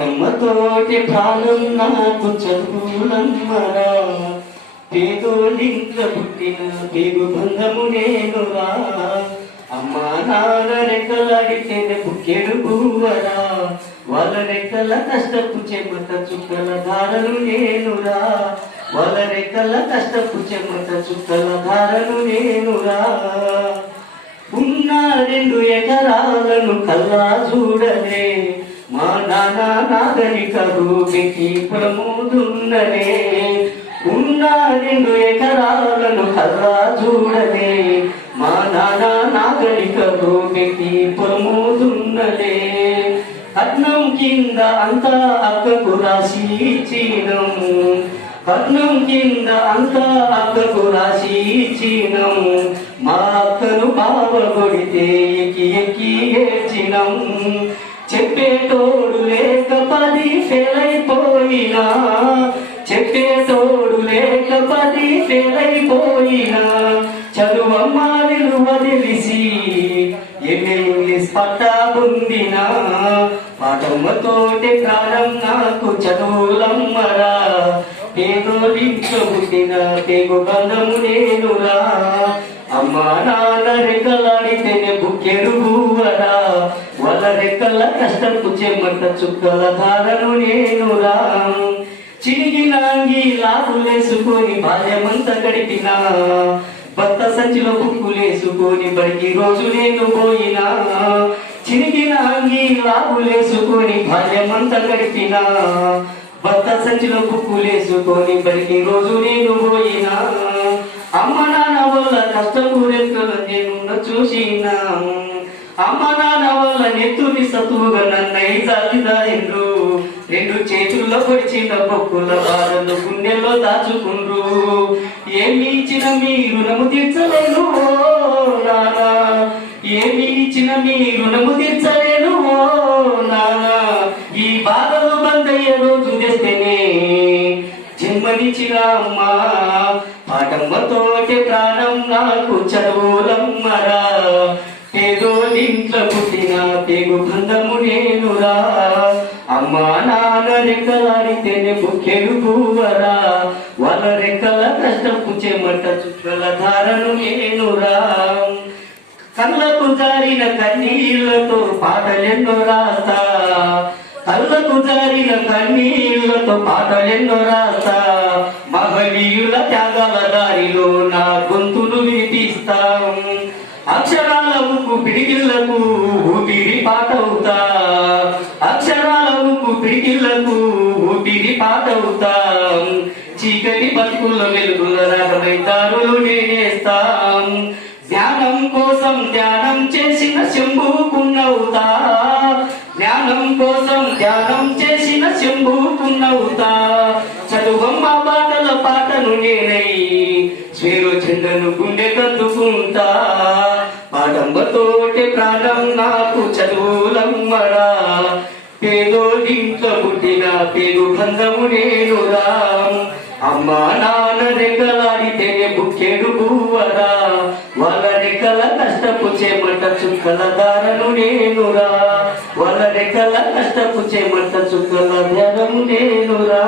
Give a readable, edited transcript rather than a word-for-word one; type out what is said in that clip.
పాటమ్మతోటి ప్రాణం నాకు చదువులమ్మరా, పేదోళ్ళింట్లో పుట్టిన పేగు బంధము నేనురా. అమ్మా నాన్న రెక్కలాడితేనే బుక్కెడు పువ్వరా, వాళ్ళ రెక్కల కష్టపు చెమట చుక్కల ధారలు నేనురా, వాళ్ళ రెక్కల కష్టపు చెమట చుక్కల ధారలు నేనురా. ఉన్న 2 ఎకరాలను కల్లా చూడలే, మా నాన్న నాగరిక రూపికి ప్రమోదున్ననే. ఉన్న 2 ఎకరాలను కల్లా చూడలే, మా నాన్న నాగరిక రూపికి ప్రమోదున్నలే. కట్నం కింద అంతా అక్కకు రాసి ఇచ్చినం, కట్నం కింద అంతా అక్కకు రాసి ఇచ్చినం. మా అక్కను బావ కొడితే ఎక్కి ఎక్కి ఏడ్చినం. చెప్పేటోడు లేక 10 ఫెయిల్ అయిపోయినా, చెప్పేటోడు లేక 10 ఫెయిల్ అయిపోయినా. చదువమ్మ విలువ తెలిసి ఎంఏ ఇంగ్లీష్ పట్టా పొందినా, పాటమ్మతోటి ప్రాణం నాకు చదువులమ్మరా, పేదోడింట్లో పుట్టిన పేగు బంధము నేనురా. అమ్మా నాన్న రెక్కలాడితేనే బుక్కెడు పువ్వరా, వాళ్ళ రెక్కల కష్టపు చెమట చుక్కల ధారను నేనురా. చిరిగిన అంగీలాగులేసుకొని బాల్యమంతా గడిపినా, భర్త సంచిలో బుక్కులేసుకొని బడికి రోజు నేను పోయినా. చిరిగిన అంగీలాగులేసుకొని బాల్యమంతా గడిపినా, భర్త సంచిలో బుక్కులేసుకొని బడికి రోజు నేను పోయినా. అమ్మ నాన్న వల్ల కష్టపు రెక్కలు నేను చూసినా, అమ్మ నాన్న వల్ల నెత్తుని సతువుగా నన్నై జాతిదాయిండ్రు. 2 చేతుల్లో పొడిచిన బొక్కుల బాధలు గుండెల్లో దాచుకుండ్రు. ఏమి ఇచ్చిన మీ రుణము తీర్చలేను ఓ నానా, ఏమి ఇచ్చిన మీ రుణము తీర్చలేను ఓ నానా. ఈ బాధలు బందయ్యే రోజు తెస్తేనే జన్మనిచ్చిన అమ్మా, పాటమ్మతోటి ప్రాణం నాకు చదువులమ్మరా, పేదోళ్ళింట్లో పుట్టిన పేగు బంధము నేనురా. అమ్మా నాన్న రెక్కలాడితేనే బుక్కెడు పువ్వరా, వాళ్ళ రెక్కల కష్టపు చెమట చుక్కల ధారను నేనురా. కళ్ళకు జారిన కన్నీళ్లతో పాటలెన్నో రాస్తా, కళ్ళకు జారిన కన్నీళ్లతో పాటలెన్నో రాస్తా. మహనీయుల త్యాగాల దారిలో నా గొంతును వినిపిస్తాం. అక్షరాల ఉక్కు పిడికిళ్లకు ఊపిరి పాటవుతా, అక్షరాల ఉక్కు పిడికిళ్లకు ఊపిరి పాటవుతా. చీకటి బతుకుల్లో వెలుగుల రాగమై దారులు నేనేస్తాం. జ్ఞానం కోసం ధ్యానం చేసిన శంభుకున్నవుతా, జ్ఞానం కోసం ధ్యానం చేసిన శంభుకున్నవుతా. చదువమ్మ పాటల పాటను నేనై స్వేరు చెండను గుండె కద్దుకుంటా, పాటంబతోటి ప్రాణం నాకు చదువులమ్మరా, పేదోడింట్లో పుట్టిన పేగు బంధము నేనురా. అమ్మా నాన్న రెక్కలాడితేనే బుక్కెడు పువ్వరా, వాళ్ళ రెక్కల కష్టపు చెమట చుక్కల ధారను నేనురా, వాళ్ళ రెక్కల కష్టపు చెమట చుక్కల ధారను నేనురా.